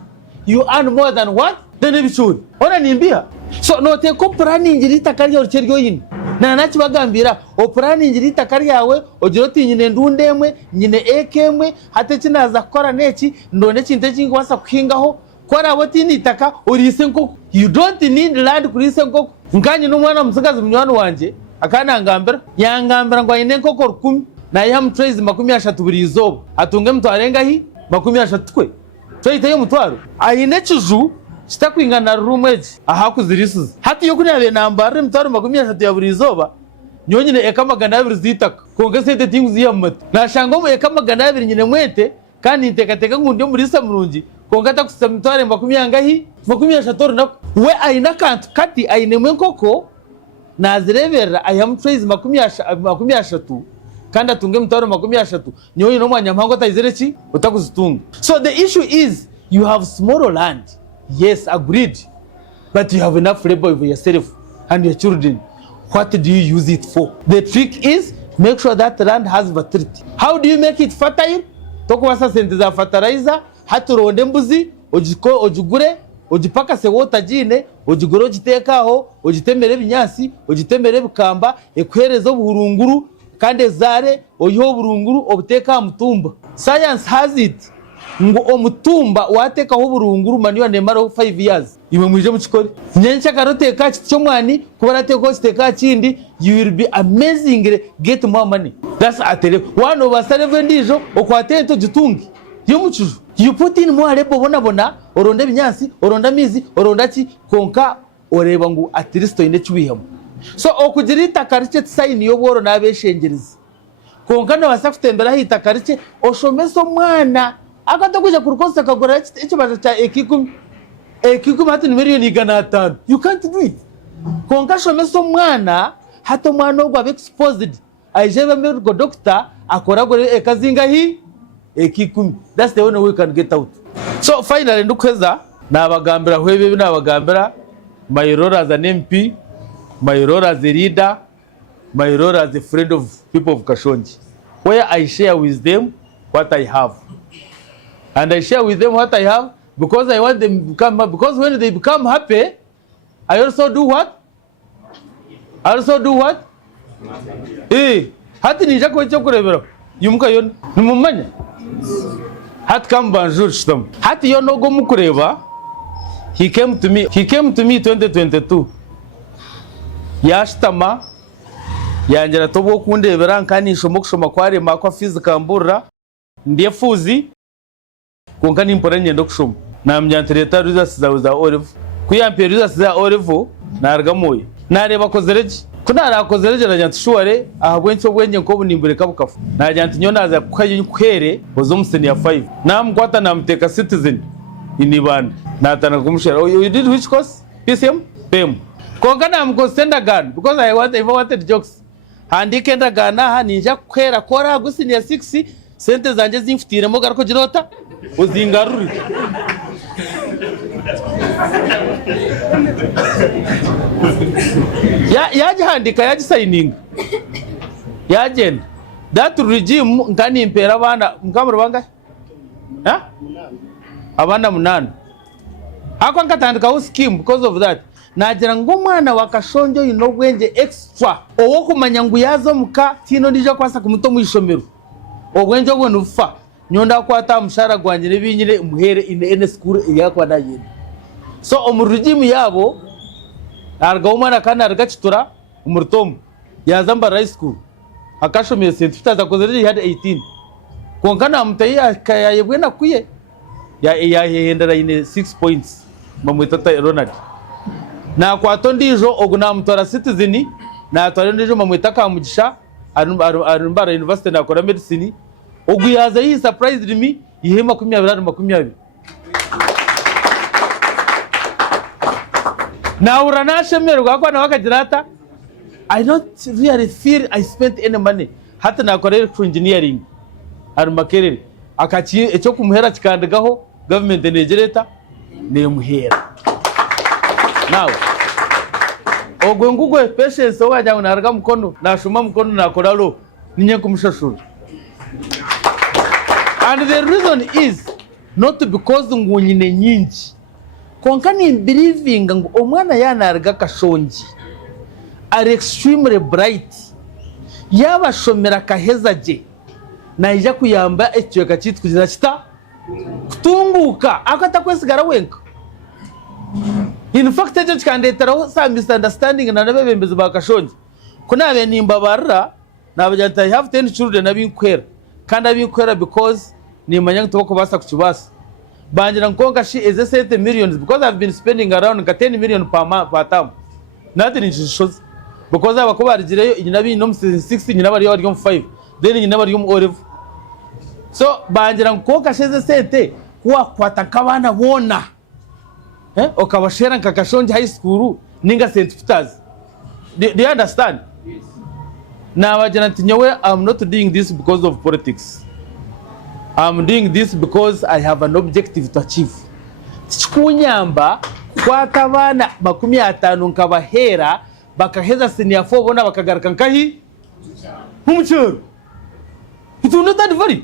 you earn more than what than bichori ona nimbia. So no te ko planning itaka ryo richeryo yini na nachi bagambira o planning itaka ryawe ogiro tinyine ndundemwe nyine ekemwe hate kinaza kora neki ndone chinte kingwasa kuhingaho kora botini itaka urise nkoko. You don't need land kurise nkoko. Nkanye n'umwana musagaza munywano wanje akana ngambira yangambira ngo ayine nkoko 10 na yam trace 30 buri izoba atunge mtu arenga hi 30 twe twite yo mutwaro ayine kiju kitakwingana rumweji aha kuzirisuza hati yo kunabe nambare mutwaro 30 ya buri izoba nyonyine eka 200 zitaka konga sente tingu ziyamata nashango mu eka 200 nyine mwete kandi ntekateka ngundi yo muri samurungi konga takusa mutware 30 nako we aina kantu kati aine mwenkoko nazirebera ayamutrace 30 kandi atunge mutaro 30 niyo yino mwanya mpango tayizereki utakuzitunga. So the issue is you have small land, yes, agreed, but you have enough labor for yourself and your children. What do you use it for? The trick is make sure that land has fertility. How do you make it fertile? Tokuwasa sente za fertilizer, haturonde mbuzi ojigure ojipaka se water jine ojiguro ojitekaho ojitemere binyasi ojitemere bikamba ekwerezo buhurunguru kandi zare oyiho burunguru obuteka mutumba. Science has it ngo omutumba watekaho burunguru maniwa nemara 5 years iwe mwije mu kikore nyencha karoteka cyo mwani kubara teko steka kindi you will be amazing get more money. That's atele one over 7 ndijo okwatento gitungi yomucuju. You put in more labor bona oronda binyasi oronda mizi oronda ki konka oreba ngo at least ine cyubihamo. So okugirita karice sign yo boro nabeshengereza konka no basafutembera hita karice oshomeso mwana akatakuja kurukosa kagora icyo baza cha ekikumi hatu ni miliyoni 500. You can't do it. Konka shomeso mwana hato mwana ogwa exposed ajeba medical doctor akora gore ekazinga hi ekikumi. That's the only way we can get out. So finally ndukweza nabagambira hwebe nabagambira my role as an MP, my role as a leader, my role as a friend of people of Kashongi, where I share with them what I have. And I share with them what I have because I want them to become happy. Because when they become happy, I also do what? I also do what? Hati nija ko cyo kurebera. Yumuka yon numumanya. Hati come bonjour shitam. Hati yo no go mukureba. He came to me 2022. Yashtama yanjira tobo kundebera nkanisho mokushoma kware makwa physical mbura ndiye fuzi konka nimpora nyendo kushoma namyantereta results za Olive kuyampera results za Olive nargamoye nareba kozereje kunara kozereje najantishuware ahagwencho bwenye nko bunimbure kabukafu najanti nyonaza kukaye kwere ozomuseni ya 5 namkwata namteka citizen inibanda natana kumushera. You did which course? PCM? PEM. Konka namko sendagan because I wanted jokes. Handike ndagana ha ninja kwera kora gusini ya 6 sente zanje zimfutire mo garko jirota uzingaruri. Yaje handika yaje signing. Yaje that regime ngani impera abana mkamuro banga? Ha? Abana 8. Ako nkatandika scheme because of that. Nagira ngo mwana wa Kashonjo yinobwenje extra owo kumanya ngo yazo muka tino ndije kwasa kumuto mu ishomero obwenje bwo nufa nyonda kwata mushara gwanje nebinyire muhere in school yakwa naye. So omurujimi yabo arga umwana kana arga chitura umurtom yazamba high school akashomye certificate akozere had 18 konkana mutayi akayebwe nakuye ya hendera ine 6 points mamwetata Ronald na kwato ndijo oguna mtora citizen na atware ndijo mamwetaka mugisha arumbara university na kora medicine oguyaza yi surprised me ihema 20 na uranashe merwa kwa na wakajirata. I don't really feel I spent any money hata na kora engineering arumakerere akachi echo kumuhera kikandigaho government negereta ne muhera. Now ogwengugwe patience owaja unarga mkono na shuma mkono na koralo ninye kumshashuru. And the reason is not because ngunyine nyinji konkani believing ngo omwana yanarga Kashongi are extremely bright yaba shomera kaheza je na ija kuyamba ecyo kachitwa kugeza kita kutunguka akatakwesigira wenka. In fact ejo kandeteraho some misunderstanding na nabebembezi ba Kashongi kunabe nimba barra nabajanta I have 10 children nabinkwera kandi abinkwera because ni manyanga toko basa kuchibasa banjira nkonga she is 7 millions because I've been spending around 10 million per term. Nothing is shows because abakobarigireyo inyinabi no 6 nyinabari yo 5 then nyinabari yo Olive. So banjira nkonga she 7 kuwa kwatakabana bona okabashera nka Kashongi High School ninga St. Peter's. Do you understand? Now I'm not doing this because of politics. I'm doing this because I have an objective to achieve. Chikunyamba kwata abana 50 nkabahera bakaheza senior 4 bona bakagaruka nkahi umucyoro. It will not that very.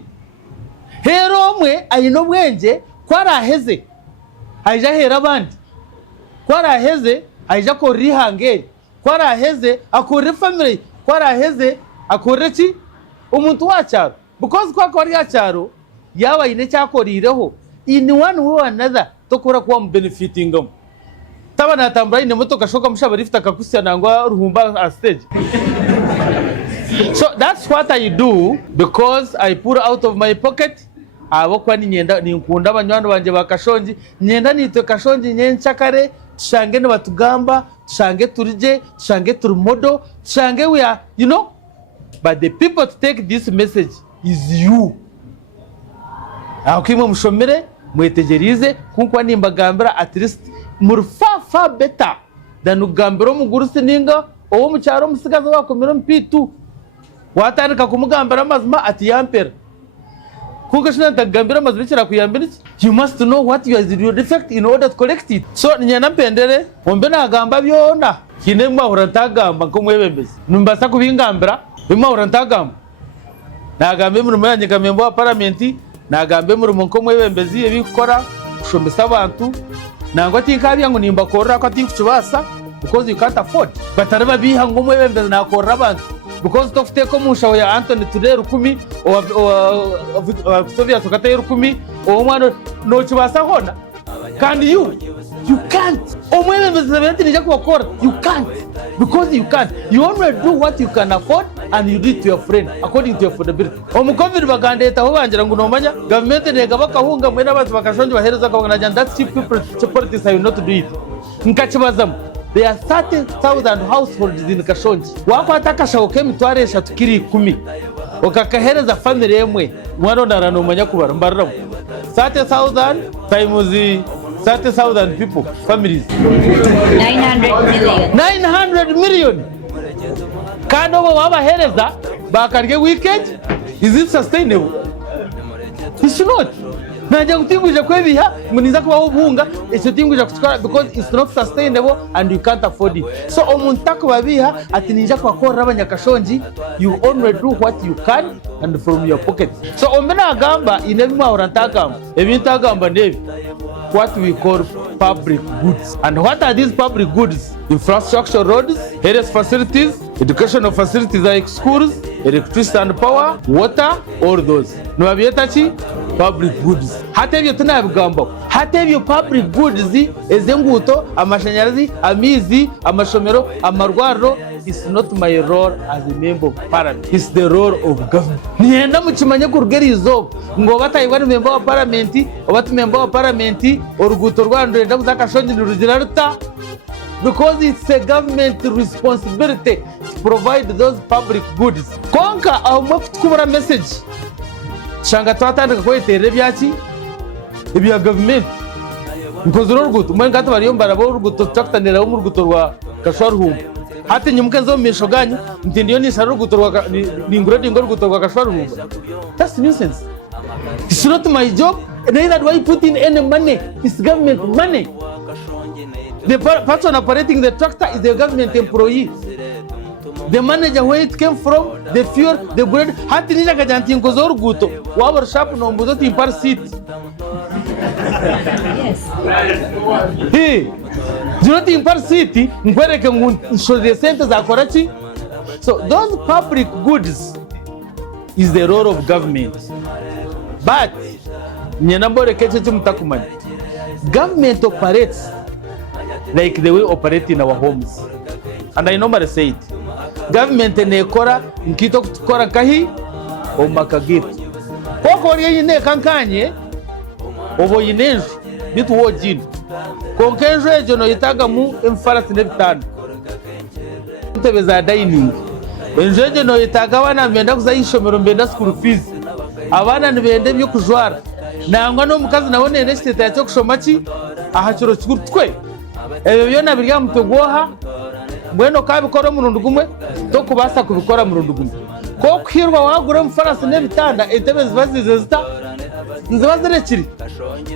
Hero mwe ayino bwenge kwaraheze aija hera abandi, kwaraheze aija ko rihange, kwaraheze akore family, kwaraheze akore ki umuntu wacyaro, because kwa kwari yacyaro yaba ine cyakorireho in one way or another tokora kuwa benefitingamo. Tabana tambura ine moto kashoka mushaba rifta kakusya nangwa ruhumba stage. So that's what I do because I put out of my pocket. Abo kwa ninyenda ninkunda abanywano banje bakashongi, nyenda nitwe Kashongi nyenchakare, tushange no batugamba, tushange turije, tushange turumodo, tushange we are, you know. But the people to take this message is you. Akimo mushomere mwetegerize kuko nimbagambira at least muri far better than ugambira muguruse ninga owo mucyaro musigaza wakomera mpitu watandika kumugambira mazima ati yampera kuko shinata gambira mazima cyira kuyambira. You must know what you are your defect in order to correct it. So nyana mpendere ombe nagamba byona kine mwahura ntagamba ko mwebembeze numbasa kubingambira bimahura ntagamba nagambe muri mwanya kamembo wa parliament nagambe muri monko mwebembezi ebikora kushomesa abantu nangwa tinkabya ngo nimba korra ko tinkuchubasa because you can't afford. Batareba biha ngo mwebembezi nakorra abantu because tofite ko mushawo ya Anthony Tudere 10 o Soviet Sokate 10 o mwana no chubasa hona. Can you can't. Omwebembezi zabati nija kubakora you can't because you can't. You only do what you can afford and you do it to your friend according to your affordability. Omukoviri bagandeta ho bangira ngo nomanya government nega bakahunga mwe n'abantu bakashonje bahereza kabona janda that's cheap people politics I will not do it. Nkachibazam there are 30,000 households in Kashongi. Wako atakashawoke mitware 3 kiri 10 okakahereza family emwe mwana naranomanya kubara mbarram 30,000 times 30,000 people, families. 900 million. 900 million. Kando baba hereza bakarye weekend. Is it sustainable? It's not. Najya gutinguje kwebiha muniza kuba ubunga icyo tinguje kutkora because it's not sustainable and you can't afford it. So omuntu akubabiha ati ninja kwakora abanyakashongi you only do what you can and from your pocket. So ombena agamba inebima orantagamba ebintu agamba nebi what we call public goods. And what are these public goods? Infrastructure, roads, health facilities, educational facilities like schools, electricity and power, water, all those. Nuabietachi public goods. Hata hivyo tunabigamba. Hata hivyo public goods ezenguto amashanyarazi, amizi, amashomero, amarwaro is not my role as a member of parliament. It's the role of government. Nienda mukimanye kurugera izo ngo batayibwa ni member wa parliament, obatu member wa parliament oruguto rwando enda kuzakashongi n'urugira ruta because it's a government responsibility to provide those public goods. Konka awumwe kutukubura message shanga twatandika kwetere byaki ibya government because uruguto mwe ngato bariyo mbarabo uruguto twakutanira mu ruguto rwa Kashwaruhumba hati nyimuke zo misho ganyu ntindiyo ni saruguto rwa ningure dingo ruguto rwa Kashwaruhumba. That's nuisance. It's not my job. Neither do I put in any money. It's government money. The person operating the tractor is the government employee. The manager, where it came from, the fuel, the bread. Hati nija kajanti nkozo uruguto waba sharp no mbuzo timpar seat. Yes. Hey, do not impar city ngwereke nshode center za korachi. So those public goods is the role of government. But nyanambore keche chimutakumani. Government operates like the way we operate in our homes. And I normally say it. Government nekora nkito kukora kahi omakagitu. Koko yine kankanye obo yinenjo bitu wojin. Konkenjo ejo no yitaga mu emfarasi nebitano. Ntebe za dining. Enjeje no yitaga wana mbenda kuzayishomero mbenda school fees. Abana nibende byo kujwara. Nangwa no mukazi naone neste cyo kushomachi ahachiro chikutwe ebyo byona biri mutogoha mbweno kabikora mu gumwe to kubasa kubikora mu gumwe ko kwirwa wagura mufarasi n'ebitanda entebe zibazize zita nzibazirekiri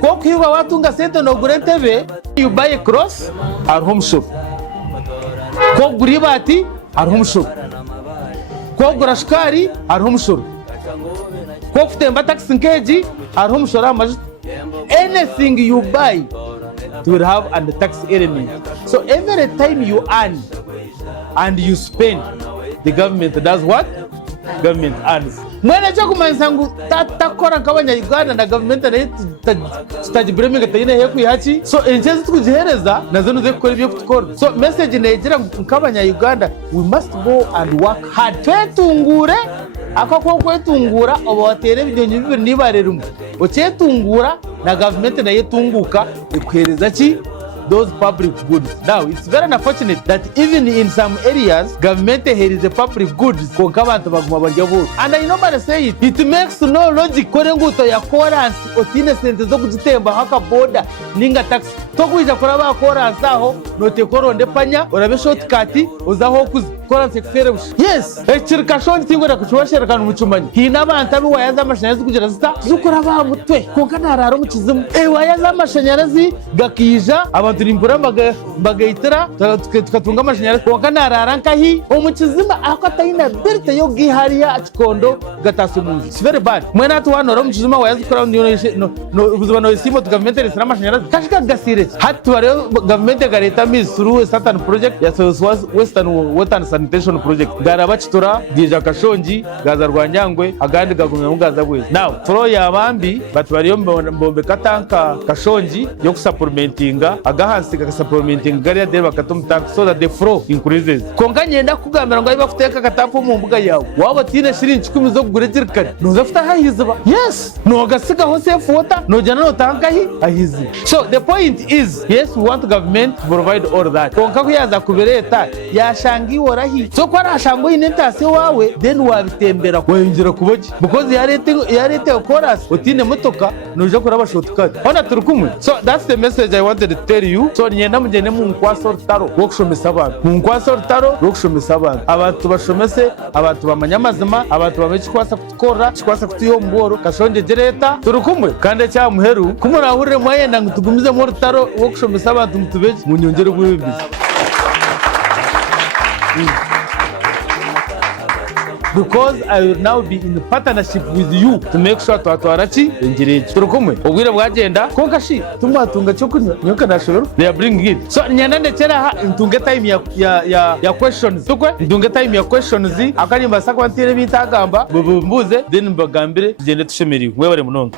ko kwirwa watunga sente no gure entebe you buy a cross at home shop ko guri bati at home shop ko gura shukari at home shop ko kutemba taxi nkeji at home shop anything you buy you will have a tax element. So every time you earn and you spend, the government does what? Government earns. Mwene cha kumansangu tatakora kabanya Uganda na government na stajibiremi gatayine heku yachi. So enchezi tukujihereza na zonu ze kukora ibyo kutukora. So message nejira kabanya Uganda, we must go and work hard. Twetungure akako kwetungura obatere bidonye bibiri nibarerumu. Ocetungura na government na yetunguka ikwereza ki those public goods. Now it's very unfortunate that even in some areas government here the public goods konka abantu baguma baryabu, and I nobody say it makes no logic kore nguto ya chorus otine sente zo kugitemba haka border ninga tax to kuija kora ba chorus aho no te koronde panya orabe shortcut uzaho kuzikora sekfere. Yes Kashongi tingora kuchwashera kanu muchumani hina abantu abi wayaza amashanyarazi kugira zita zukora ba mutwe konka nararo mukizimu wayaza amashanyarazi gakija abantu nimbura mbagayitira tukatunga amashanyarazi konka narara nkahi omukizima akatayina birte yo gihariya akikondo gatase munzi. It's very bad. Mwena atu wanora mukizima wayaza kora no ubuzima no isimo government risana amashanyarazi kashika gasire hatu wale government gareta miss through certain project ya western water sanitation project garabachitura gija Kashongi gaza Rwanyangwe agandi gagumya mugaza bwezi. Now flow ya bambi but bariyo mbombe katanka Kashongi yo kusupplementinga agahansiga supplementing gari ya deba katumtank so that the flow increases. Konga nyenda kugambira ngo ibafuteka katapo mu mbuga yawe waba tine shiringi 10 zo kugura jirikane nuzafita hahiziba. Yes no gasiga hose water no jana no tankahi ahizi. So the point is yes we want government to provide all that. Konka kuyaza kubereta yashangi warahi so kwa rashango inentase wawe then wabitembera kwinjira kuboki because yarete chorus utine motoka noje kuraba shortcut ona turukumwe. So that's the message I wanted to tell you. So nyenda mugene mu nkwaso rutaro wokushomesa abantu mu nkwaso rutaro wokushomesa abantu bashomese abantu bamanyamazima abantu bamechikwasa kutukora chikwasa kutuyo mboro Kashongi jereta turukumwe kande cha muheru kumurahurire mwayenda ngutugumize mu rutaro wokushomesa abantu mutubeje munyongere bwibimbiza. Because I will now be in partnership with you to make sure twatwarachi engireje turukumwe ubwire bwagenda konkashi tumatunga cyo nyoka nashobora they are bringing it. So nyanda ndekera ha ntunge time ya questions tukwe ntunge time ya questions akari mbasaka wantere bitagamba mbuze then mbagambire tugende tushemeriwe wewe bare munonga.